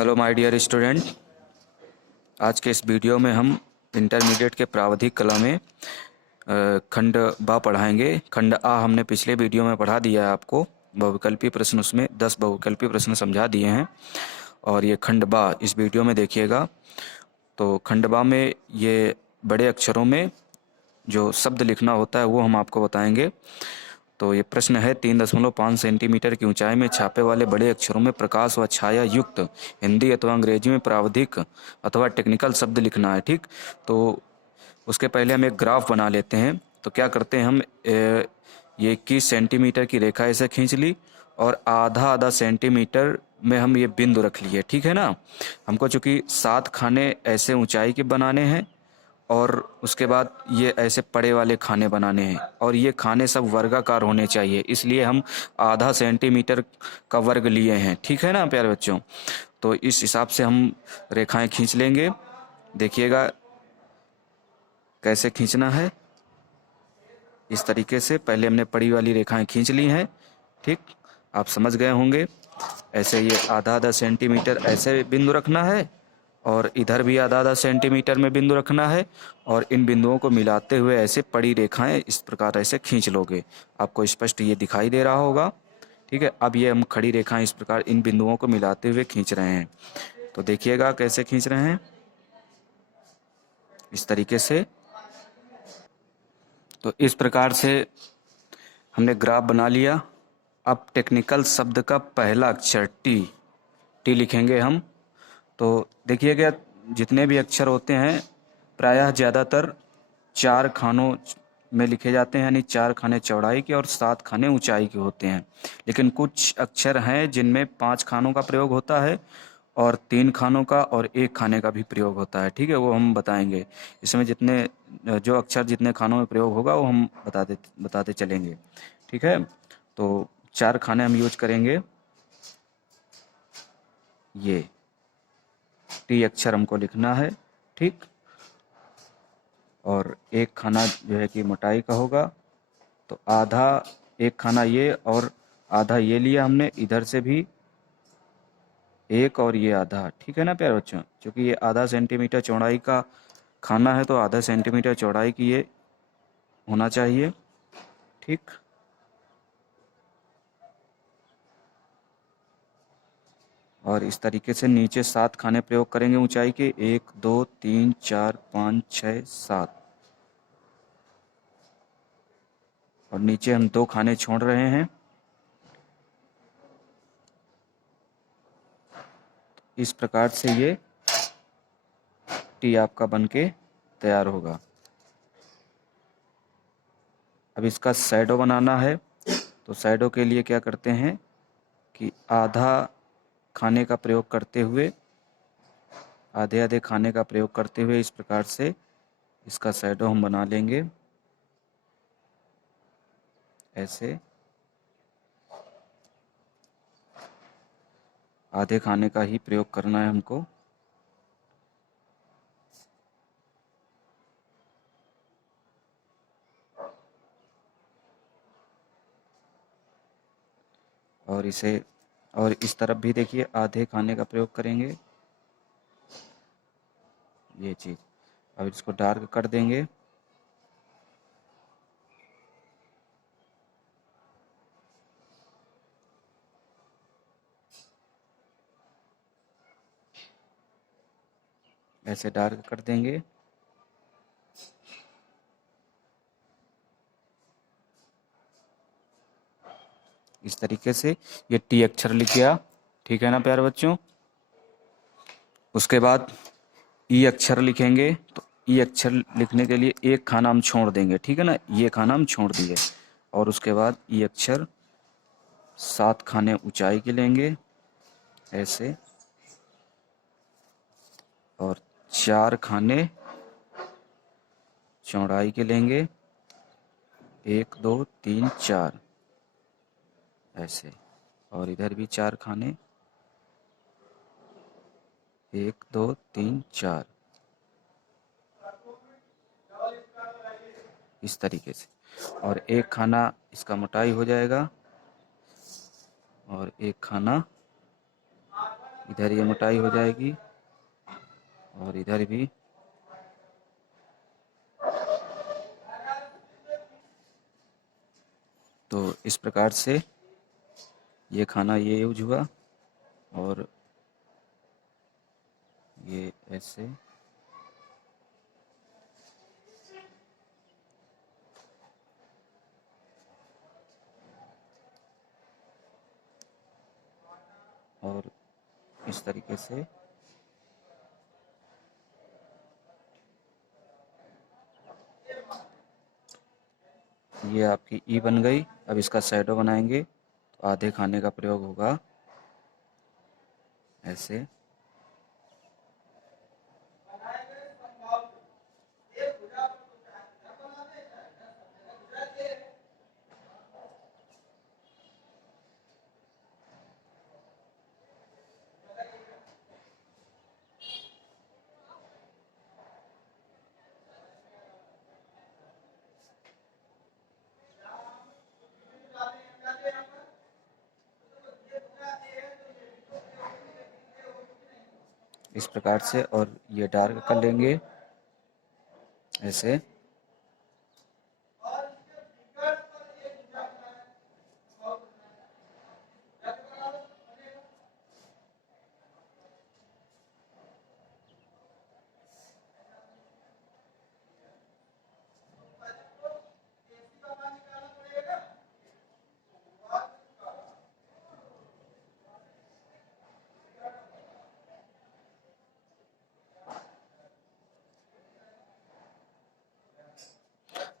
Hello my dear student. आज के इस वीडियो में हम इंटरमीडिएट के प्रावधिक कला में खंड बा पढ़ाएंगे। खंड आ हमने पिछले वीडियो में पढ़ा दिया है आपको। बहुविकल्पी प्रश्न, उसमें 10 बहुविकल्पी प्रश्न समझा दिए हैं और ये खंड बा इस वीडियो में देखिएगा। तो खंड बा में ये बड़े अक्षरों में जो शब्द लिखना होता है वो हम आपको बताएंगे। तो ये प्रश्न है, 3.5 सेंटीमीटर की ऊंचाई में छापे वाले बड़े अक्षरों में प्रकाश व छाया युक्त हिंदी अथवा अंग्रेजी में प्रावधिक अथवा टेक्निकल शब्द लिखना है। ठीक, तो उसके पहले हम एक ग्राफ बना लेते हैं। तो क्या करते हैं हम, ये 21 सेंटीमीटर की रेखा ऐसे खींच ली और आधा आधा सेंटीमीटर में हम ये बिंदु रख लिए। ठीक है ना। हमको चूंकि 7 खाने ऐसे ऊंचाई के बनाने हैं और उसके बाद ये ऐसे पड़े वाले खाने बनाने हैं और ये खाने सब वर्गाकार होने चाहिए, इसलिए हम आधा सेंटीमीटर का वर्ग लिए हैं। ठीक है ना प्यारे बच्चों। तो इस हिसाब से हम रेखाएं खींच लेंगे। देखिएगा कैसे खींचना है। इस तरीके से पहले हमने पड़ी वाली रेखाएं खींच ली हैं। ठीक, आप समझ गए होंगे। ऐसे ये आधा आधा सेंटीमीटर ऐसे बिंदु रखना है और इधर भी आधा आधा सेंटीमीटर में बिंदु रखना है और इन बिंदुओं को मिलाते हुए ऐसे पड़ी रेखाएं इस प्रकार ऐसे खींच लोगे। आपको स्पष्ट ये दिखाई दे रहा होगा। ठीक है, अब ये हम खड़ी रेखाएं इस प्रकार इन बिंदुओं को मिलाते हुए खींच रहे हैं। तो देखिएगा कैसे खींच रहे हैं, इस तरीके से। तो इस प्रकार से हमने ग्राफ बना लिया। अब टेक्निकल शब्द का पहला अक्षर टी लिखेंगे हम। तो देखिएगा जितने भी अक्षर होते हैं प्रायः ज़्यादातर 4 खानों में लिखे जाते हैं, यानी 4 खाने चौड़ाई के और 7 खाने ऊंचाई के होते हैं। लेकिन कुछ अक्षर हैं जिनमें 5 खानों का प्रयोग होता है और 3 खानों का और 1 खाने का भी प्रयोग होता है। ठीक है, वो हम बताएंगे। इसमें जितने जो अक्षर जितने खानों में प्रयोग होगा वो हम बताते चलेंगे। ठीक है, तो 4 खाने हम यूज करेंगे। ये टी अक्षर हमको लिखना है। ठीक, और 1 खाना जो है कि मोटाई का होगा। तो आधा 1 खाना ये और आधा ये लिया हमने, इधर से भी 1 और ये आधा। ठीक है ना प्यारे बच्चों, क्योंकि ये आधा सेंटीमीटर चौड़ाई का खाना है तो आधा सेंटीमीटर चौड़ाई की ये होना चाहिए। ठीक, और इस तरीके से नीचे 7 खाने प्रयोग करेंगे ऊंचाई के, 1 2 3 4 5 6 7। और नीचे हम 2 खाने छोड़ रहे हैं। इस प्रकार से ये टी आपका बनके तैयार होगा। अब इसका शैडो बनाना है। तो शैडो के लिए क्या करते हैं कि आधा खाने का प्रयोग करते हुए, आधे आधे खाने का प्रयोग करते हुए इस प्रकार से इसका शैडो हम बना लेंगे। ऐसे आधे खाने का ही प्रयोग करना है हमको। और इसे, और इस तरफ भी देखिए आधे खाने का प्रयोग करेंगे, ये चीज़। अब इसको डार्क कर देंगे। ऐसे डार्क कर देंगे। इस तरीके से ये टी अक्षर लिख गया। ठीक है ना प्यारे बच्चों। उसके बाद ई अक्षर लिखेंगे। तो ई अक्षर लिखने के लिए 1 खाना हम छोड़ देंगे। ठीक है ना, ये खाना हम छोड़ दिए। और उसके बाद ई अक्षर 7 खाने ऊंचाई के लेंगे ऐसे, और 4 खाने चौड़ाई के लेंगे, 1 2 3 4 ऐसे। और इधर भी 4 खाने, 1 2 3 4 इस तरीके से। और 1 खाना इसका मोटाई हो जाएगा और 1 खाना इधर ये मोटाई हो जाएगी और इधर भी। तो इस प्रकार से ये खाना ये यूज हुआ और ये ऐसे। और इस तरीके से ये आपकी ई बन गई। अब इसका शैडो बनाएंगे तो आधे खाने का प्रयोग होगा ऐसे। इस प्रकार से और ये डार्क कर लेंगे ऐसे।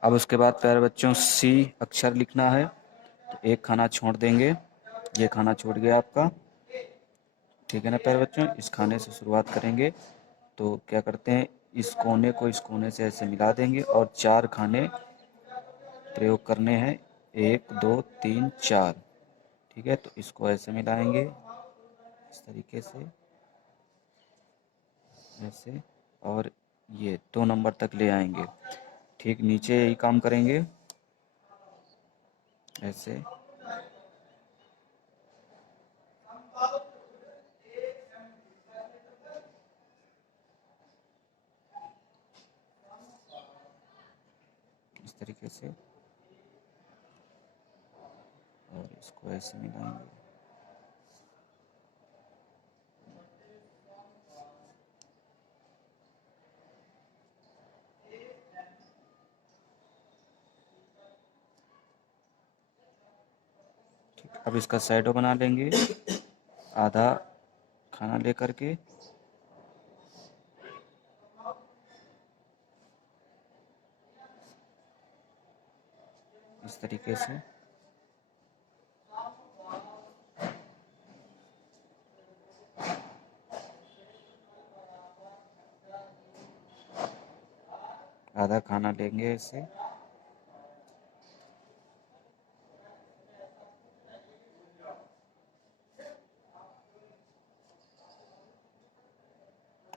अब उसके बाद प्यारे बच्चों सी अक्षर लिखना है तो एक खाना छोड़ देंगे। ये खाना छूट गया आपका, ठीक है ना प्यारे बच्चों। इस खाने से शुरुआत करेंगे तो क्या करते हैं, इस कोने को इस कोने से ऐसे मिला देंगे और 4 खाने प्रयोग करने हैं। 1 2 3 4, ठीक है। तो इसको ऐसे मिलाएंगे इस तरीके से ऐसे और ये 2 नंबर तक ले आएंगे। ठीक नीचे यही काम करेंगे ऐसे। इस तरीके से और इसको ऐसे मिलाएंगे। ठीक, अब इसका शैडो बना लेंगे आधा खाना लेकर के। इस तरीके से आधा खाना लेंगे ऐसे।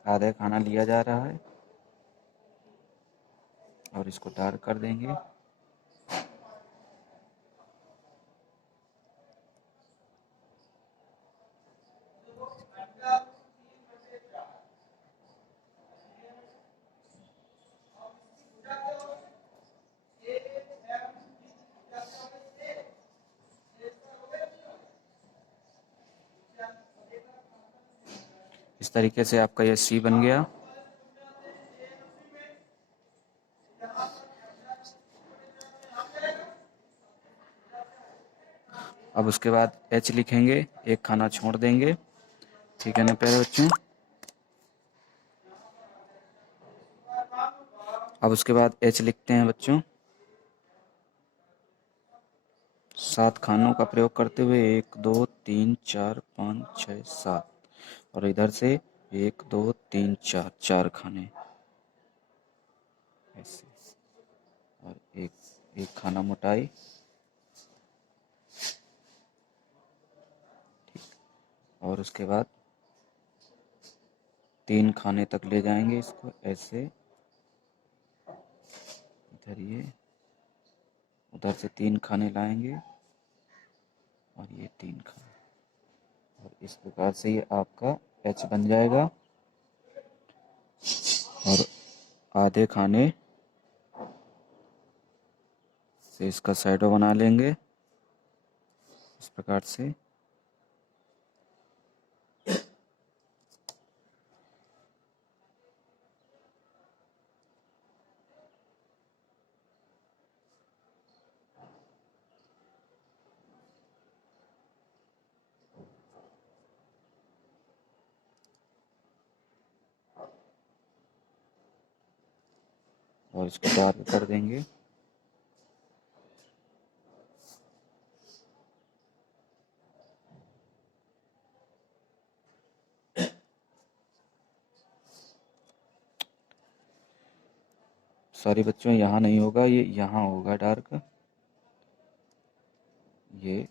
आधा खाना लिया जा रहा है और इसको डार्क कर देंगे। इस तरीके से आपका ये सी बन गया। अब उसके बाद एच लिखेंगे, एक खाना छोड़ देंगे, ठीक है ना प्यारे बच्चों। अब उसके बाद एच लिखते हैं बच्चों। 7 खानों का प्रयोग करते हुए 1 2 3 4 5 6 7 और इधर से 1 2 3 4 4 खाने ऐसे और एक खाना मोटाई, ठीक। और उसके बाद 3 खाने तक ले जाएंगे इसको ऐसे। इधर ये उधर से 3 खाने लाएंगे और ये 3 खाने और इस प्रकार से ये आपका एच बन जाएगा। और आधे खाने से इसका शैडो बना लेंगे इस प्रकार से। और इसको डार्क कर देंगे। सॉरी बच्चों, यहाँ नहीं होगा, ये यहाँ होगा डार्क, ये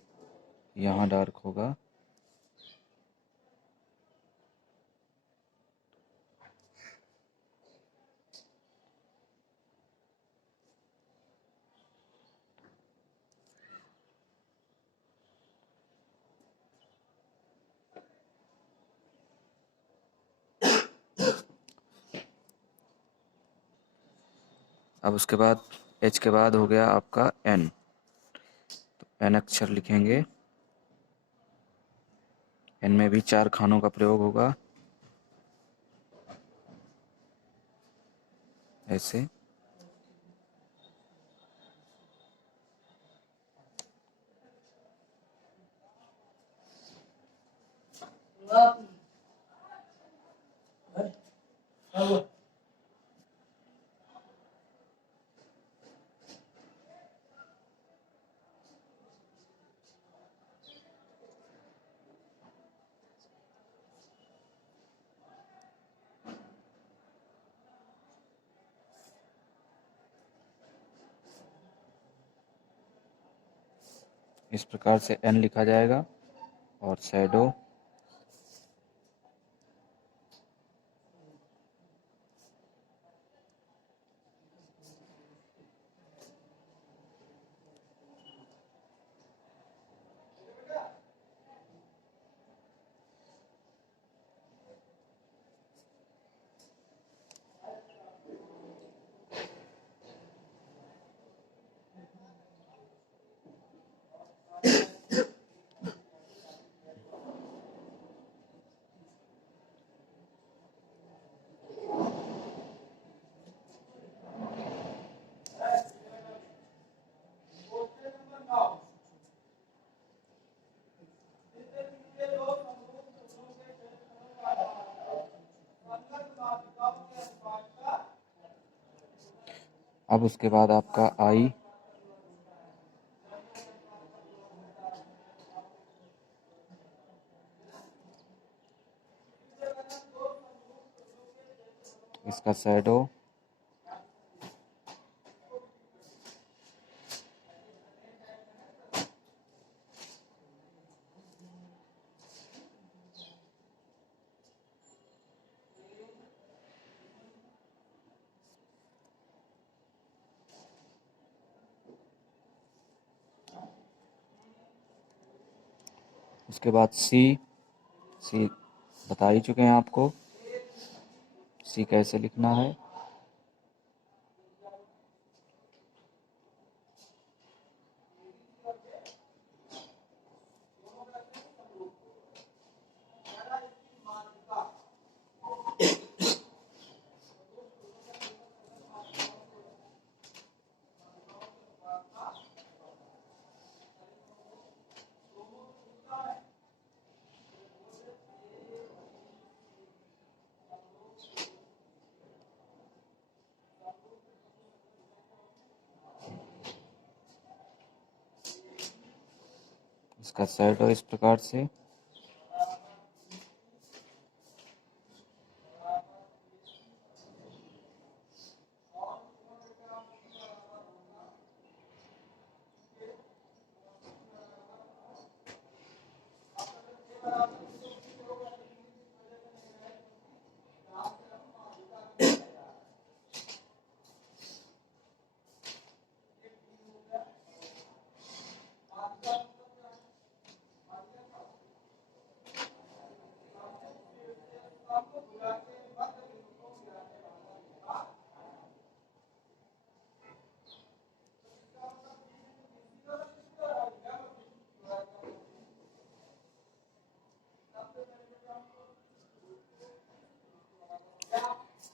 यहाँ डार्क होगा। अब उसके बाद एच के बाद हो गया आपका एन, तो एन अक्षर लिखेंगे। एन में भी 4 खानों का प्रयोग होगा ऐसे। इस प्रकार से एन लिखा जाएगा। और शैडो अब उसके बाद आपका आई, इसका शैडो उसके बाद सी। सी बता ही चुके हैं आपको, सी कैसे लिखना है। इसका शैडो इस प्रकार से।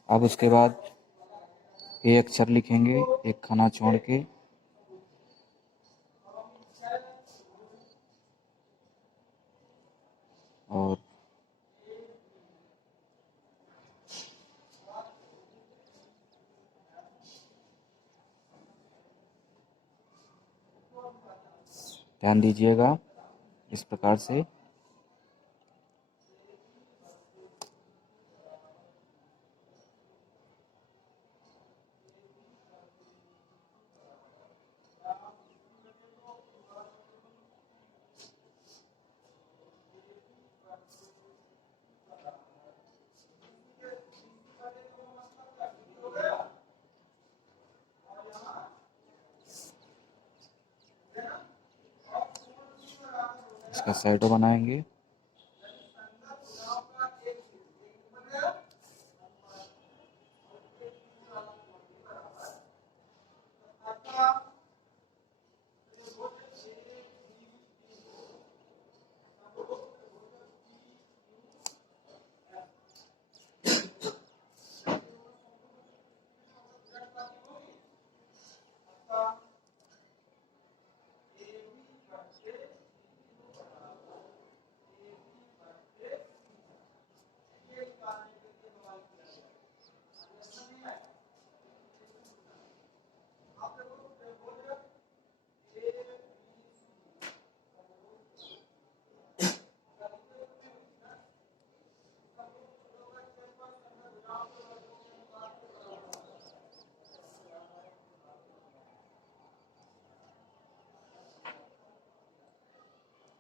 अब उसके बाद ए अक्षर लिखेंगे एक खाना छोड़ के। और ध्यान दीजिएगा इस प्रकार से। इसका शैडो बनाएंगे।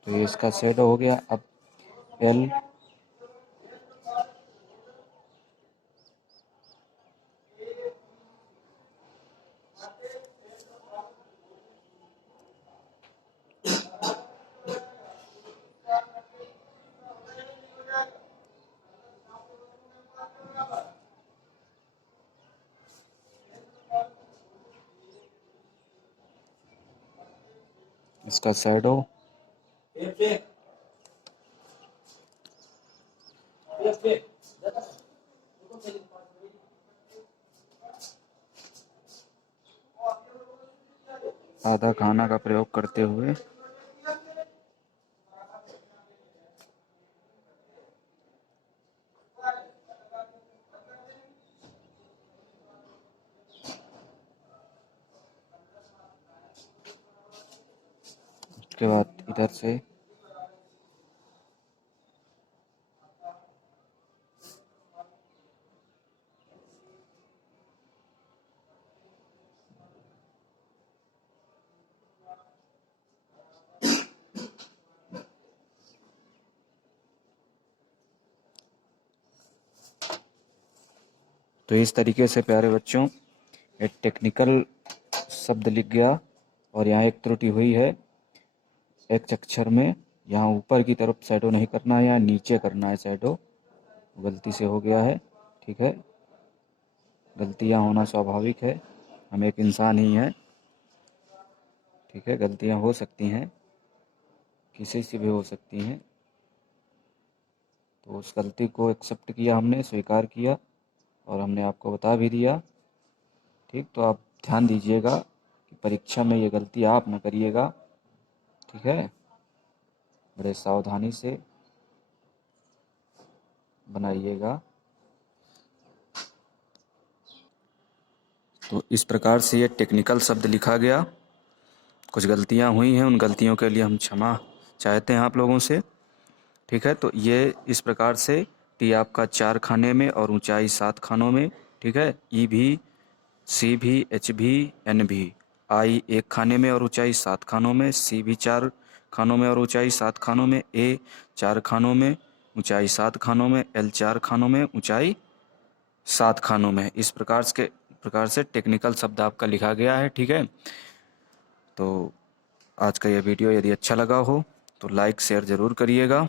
तो ये इसका शेडो हो गया। अब एल इसका शैडो। आधा खाना का प्रयोग करते हुए उसके बाद इधर से तो इस तरीके से प्यारे बच्चों एक टेक्निकल शब्द लिख गया। और यहाँ एक त्रुटि हुई है एक अक्षर में। यहाँ ऊपर की तरफ शैडो नहीं करना है, यहाँ नीचे करना है शैडो। गलती से हो गया है, ठीक है। गलतियाँ होना स्वाभाविक है, हम एक इंसान ही हैं, ठीक है। गलतियाँ हो सकती हैं, किसी से भी हो सकती हैं। तो उस गलती को एक्सेप्ट किया हमने, स्वीकार किया और हमने आपको बता भी दिया, ठीक। तो आप ध्यान दीजिएगा कि परीक्षा में ये गलती आप न करिएगा, ठीक है। बड़े सावधानी से बनाइएगा। तो इस प्रकार से ये टेक्निकल शब्द लिखा गया। कुछ गलतियां हुई हैं, उन गलतियों के लिए हम क्षमा चाहते हैं आप लोगों से, ठीक है। तो ये इस प्रकार से टी आपका 4 खाने में और ऊंचाई 7 खानों में, ठीक है। ई भी, सी भी, एच भी, एन भी। आई 1 खाने में और ऊंचाई 7 खानों में, सी भी 4 खानों में और ऊंचाई 7 खानों में, ए 4 खानों में ऊंचाई 7 खानों में, एल 4 खानों में ऊंचाई 7 खानों में। इस प्रकार से टेक्निकल शब्द आपका लिखा गया है, ठीक है। तो आज का ये वीडियो यदि अच्छा लगा हो तो लाइक शेयर ज़रूर करिएगा,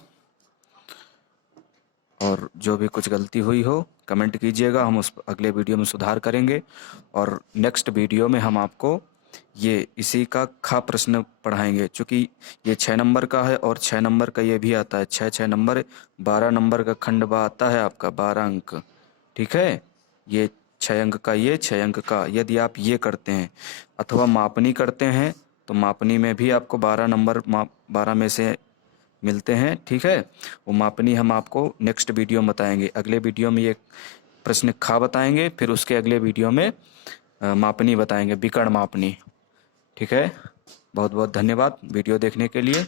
और जो भी कुछ गलती हुई हो कमेंट कीजिएगा, हम उस अगले वीडियो में सुधार करेंगे। और नेक्स्ट वीडियो में हम आपको ये इसी का खा प्रश्न पढ़ाएंगे, क्योंकि ये 6 नंबर का है और 6 नंबर का ये भी आता है। 6 6 नंबर 12 नंबर का खंड बा आता है आपका, 12 अंक, ठीक है। ये 6 अंक का, ये 6 अंक का। यदि आप ये करते हैं अथवा मापनी करते हैं तो मापनी में भी आपको 12 नंबर 12 में से मिलते हैं। ठीक है, वो मापनी हम आपको नेक्स्ट वीडियो में बताएंगे। अगले वीडियो में ये प्रश्न खा बताएंगे, फिर उसके अगले वीडियो में मापनी बताएंगे, विकर्ण मापनी। ठीक है, बहुत बहुत धन्यवाद वीडियो देखने के लिए।